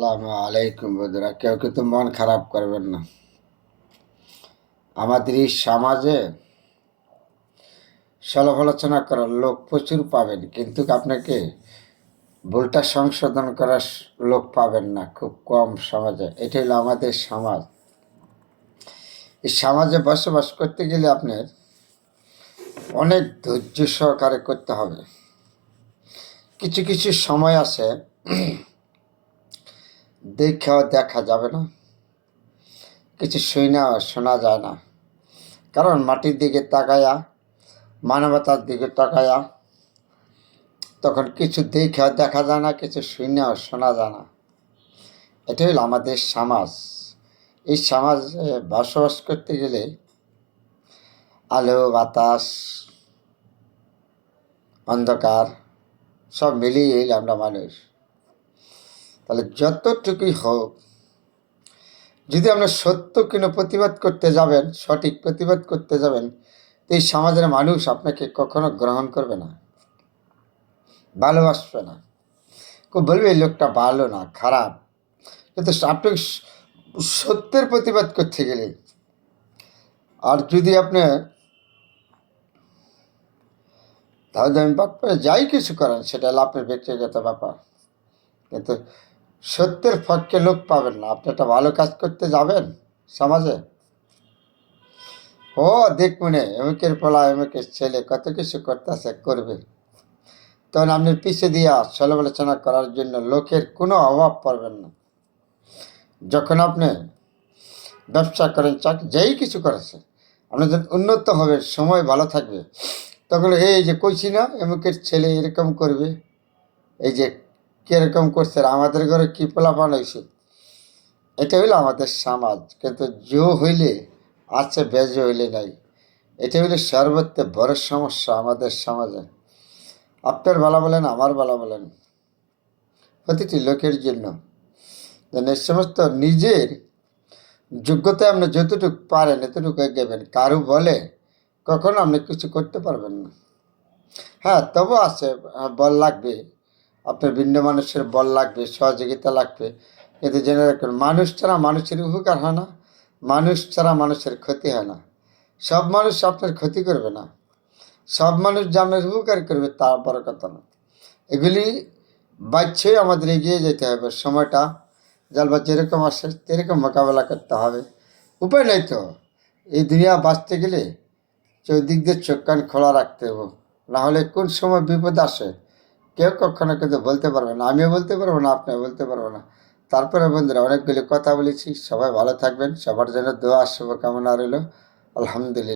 আসসালামু আলাইকুম বন্ধুরা, কেউ কিন্তু মন খারাপ করবেন না। আমাদের এই সমাজে সমালোচনা করার লোক প্রচুর পাবেন, কিন্তু আপনাকে ভুলটা সংশোধন করার লোক পাবেন না, খুব কম সমাজে। এটা হলো আমাদের সমাজ। এই সমাজে বসবাস করতে গেলে আপনার অনেক ধৈর্য সহকারে করতে হবে। কিছু কিছু সময় আছে দেখেও দেখা যাবে না, কিছু শোনা যায় না। কারণ মাটির দিকে তাকায়া, মানবতার দিকে তাকায়া তখন কিছু দেখে দেখা যায় না, কিছু শুনেও শোনা যায় না। এটা হলো আমাদের সমাজ। এই সমাজে বসবাস করতে গেলে আলো বাতাস অন্ধকার সব মিলিয়ে আমরা মানুষ। তাহলে যতটুকুই হোক, যদি আপনি সত্য কোনো প্রতিবাদ করতে যাবেন, সঠিক প্রতিবাদ করতে যাবেন, তো এই সমাজের মানুষ আপনাকে কখনো গ্রহণ করবে না, ভালোবাসবে না। কেউ বলবে এই লোকটা ভালো না, খারাপ। কিন্তু আপনি সত্যের প্রতিবাদ করতে গেলে, আর যদি আপনি দামি বাদ করে যাই কিছু করেন, সেটা হলো আপনার ব্যক্তিগত ব্যাপার, কিন্তু সত্যের পক্ষে লোক পাবেন না। আপনি একটা ভালো কাজ করতে যাবেন সমাজে, ও দেখুনে এমকের পোলা এমকের ছেলে কত কিছু করতেছে, করবে, তখন আপনি পিছিয়ে দিয়ে সমালোচনা করার জন্য লোকের কোনো অভাব পড়বেন না। যখন আপনি ব্যবসা করেন, চাকরি যেই কিছু করেছে, আপনি যখন উন্নত হবে, সময় ভালো থাকবে, তখন এই যে কইছি না এমকের ছেলে এরকম করবে, এই যে কিরকম করছে, আমাদের ঘরে কী পোলাপান হয়েছে। এটা হইলো আমাদের সমাজ। কিন্তু জো হইলে আছে, বেজ হইলে নাই। এটা হইলে সর্বত্র বড় সমস্যা আমাদের সমাজে। আপনার বলা বলেন, আমার বলা বলেন, প্রতিটি লোকের জন্য যেন এই সমস্ত নিজের যোগ্যতায় আপনি যতটুকু পারেন এতটুকু এগোবেন। কারো বলে কখনো আপনি কিছু করতে পারবেন না। হ্যাঁ, তবু আছে, বল লাগবে, আপনার ভিন্ন মানুষের বল লাগবে, সহযোগিতা লাগবে। কিন্তু জেনে রাখবেন, মানুষ ছাড়া মানুষের উপকার হয় না, মানুষ ছাড়া মানুষের ক্ষতি হয় না। সব মানুষ আপনার ক্ষতি করবে না, সব মানুষ যে আপনার উপকার করবে তা বড় কথা না। এগুলি বাচ্চাই আমাদের এগিয়ে যেতে হবে। সময়টা জালবা যেরকম আসে সেরকম মোকাবেলা করতে হবে। উপায় নেই তো, এই দুনিয়া বাঁচতে গেলে চৌদিক দিয়ে চোখ কান খোলা রাখতে হবে। নাহলে কোন সময় বিপদ আসে কেউ কখনো কিন্তু বলতে পারবে না, আমিও বলতে পারবো না, আপনিও বলতে পারবো না। তারপরে বন্ধুরা, অনেকগুলি কথা বলেছি। সবাই ভালো থাকবেন, সবার জন্য দোয়া শুভকামনা রইল। আলহামদুলিল্লাহ।